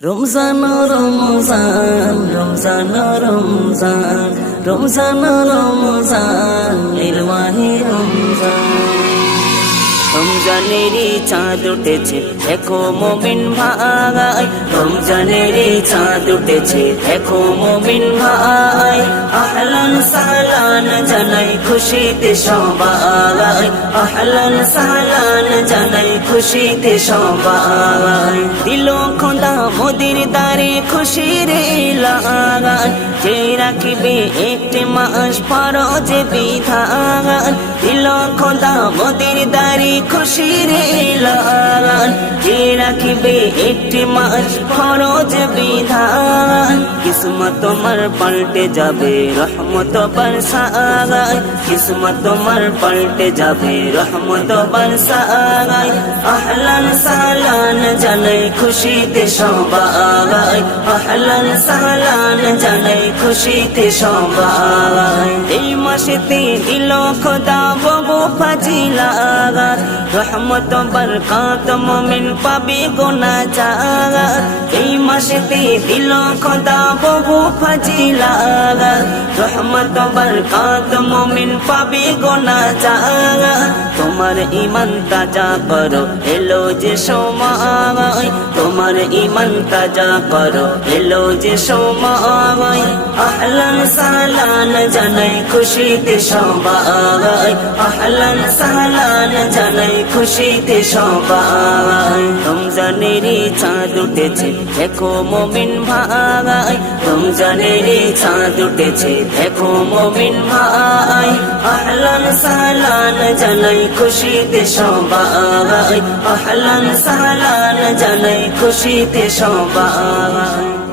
রমজান রমজান রমজান রমজান রমজান রমজান নির্বাহী রমজান রমজানেরই চাঁদ উঠেছে দেখো মুমিন ভাই রমজানেরই চাঁদ উঠেছে দেখো মুমিন ভাই আহলান সালান জানাই খুশিতে সবাই আহলান সালান জানাই খুশিতে সবাই দিল খোদা মোদির দারে খুশির লাগান যে রাখিবে একটি মাস ফরজ বিধান দিল খোদা মোদির দারে খুশির লাগান যে রাখিবে একটি মাস ফরজ বিধান কিসমত তোমার পাল্টে যাবে রহমত বরসায় কিসমত তোমার পাল্টে যাবে রহমত বরসায় আহলান সালান জানাই খুশিতে সবাই আহলান সালান জানাই খুশিতে সবাই এই মাসেতে দিল খোদা বহু ফাজিলাত রহমত বরকত মুমিন পাবে গুনাহগার এই মাসেতে দিল খোদা বহু ফাজিলাত রহমত বরকত মুমিন পাবে গুনাহগার তোমার ঈমান তাজা করো এলো যে সময় তোমার ঈমান তাজা করো এলো যে সময় আহলান সালান জানাই খুশিতে সবাই আহলান সালান জানাই খুশিতে সবাই রমজানেরই চাঁদ উঠেছে দেখো মুমিন ভাই রমজানেরই চাঁদ উঠেছে দেখো মুমিন ভাই আহলান সালান জানাই খুশিতে সবাই আহলান সালান জানাই খুশিতে সবাই